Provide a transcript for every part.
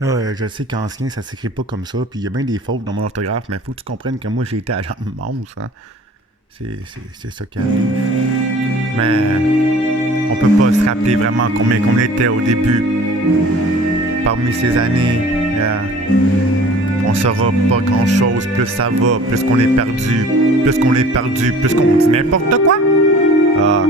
Je sais qu'ancien, ça s'écrit pas comme ça, puis il y a bien des fautes dans mon orthographe, mais faut que tu comprennes que moi, j'ai été agent de monstre, hein. C'est ça qui arrive. Mais on peut pas se rappeler vraiment combien qu'on était au début. Parmi ces années, on saura pas grand chose, plus ça va, plus qu'on est perdu, plus qu'on dit n'importe quoi. Ah.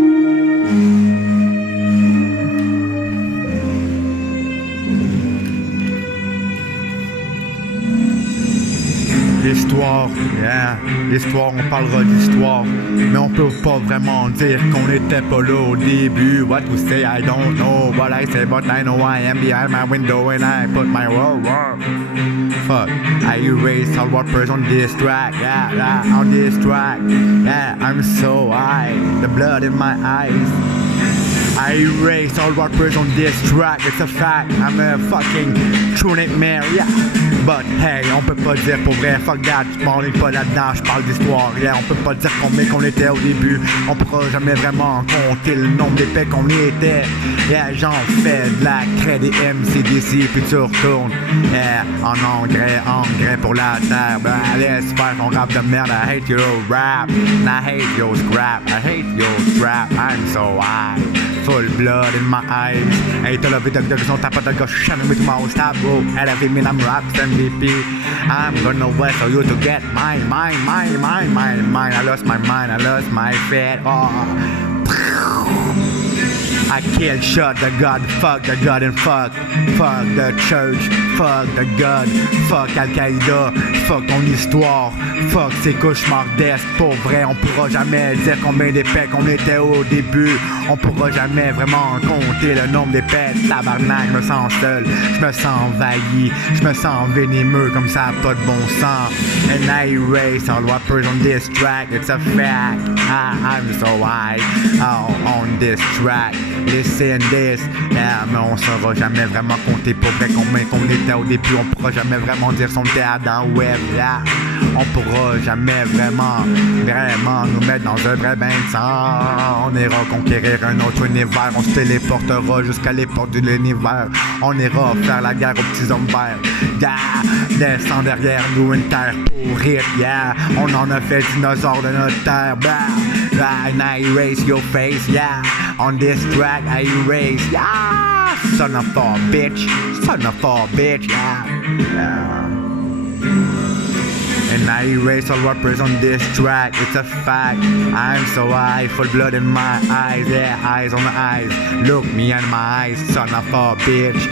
L'histoire, l'histoire, on parlera d'histoire, mais on peut pas vraiment dire qu'on était pas là au début. What to say, I don't know. What I say, but I know I am behind my window and I put my fuck. I erase all whoppers on this track, on this track. I'm so high, the blood in my eyes. I erase all rappers on this track, it's a fact, I'm a fucking true nightmare, But hey, on peut pas dire pour vrai, fuck that, on est pas là-dedans, j'parle d'histoire, on peut pas dire combien qu'on était au début, on pourra jamais vraiment compter le nombre d'épais qu'on était, j'en fais de la craie des MCDC, puis tu retournes, en engrais pour la terre, laisse faire ton rap de merde, I hate your rap, and I hate your scrap, I hate your scrap, I'm so high. Full blood in my eyes. Hey, t'as levé de son tape de gauche, shining with my stab, bro. LV me, I'm rap MVP. I'm gonna wait for you to get mine. I lost my mind, I lost my faith. I killed, shot the God, fuck the God and fuck the church, fuck the God, fuck Al-Qaïda, fuck ton histoire, fuck ces cauchemars d'Est. Pour vrai, on pourra jamais dire combien d'épais qu'on était au début. On pourra jamais vraiment compter le nombre d'épais. Tabarnak, je me sens seul, je me sens envahi, je me sens venimeux comme ça, pas de bon sens. And I erase all rappers on this track, it's a fact. I'm so high on this track. Listen this, mais on saura jamais vraiment compter pour vrai combien qu'on était au début. On pourra jamais vraiment dire son théâtre dans le web, On pourra jamais vraiment nous mettre dans un vrai bain de sang. On ira conquérir un autre univers, on se téléportera jusqu'à les portes de l'univers. On ira faire la guerre aux petits hommes verts, Descend derrière nous une terre pourrite, On en a fait dinosaures de notre terre, And I erase your face, On this track I erase, Son of a bitch, And I erase all rappers on this track, it's a fact. I'm so high, full blood in my eyes, eyes on the eyes. Look me in my eyes, son of a bitch.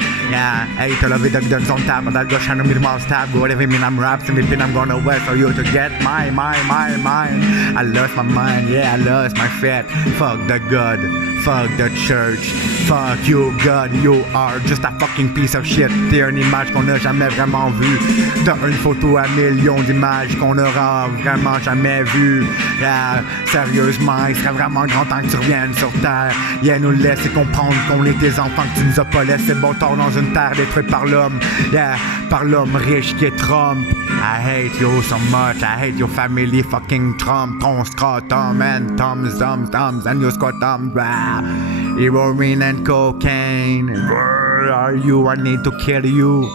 Hey, t'as levé de son table, dans le gauche, I'm in my stab. Whatever mean I'm rapping, me pin, I'm gonna wait for you to get mine. I lost my mind, I lost my faith. Fuck the God, fuck the church. Fuck you, God, you are just a fucking piece of shit. T'es une image qu'on a jamais vraiment vue. T'as une photo à millions d'images qu'on aura vraiment jamais vues. Sérieusement, il serait vraiment grand temps que tu reviennes sur Terre. Nous laisser comprendre qu'on est tes enfants, que tu nous as pas laissé bon tort dans une terre détruite par l'homme. Par l'homme riche qui est Trump. I hate you so much, I hate your family, fucking Trump. Ton scrotum and thumbs, and your scrotum. Heroin and cocaine. Where are you? I need to kill you.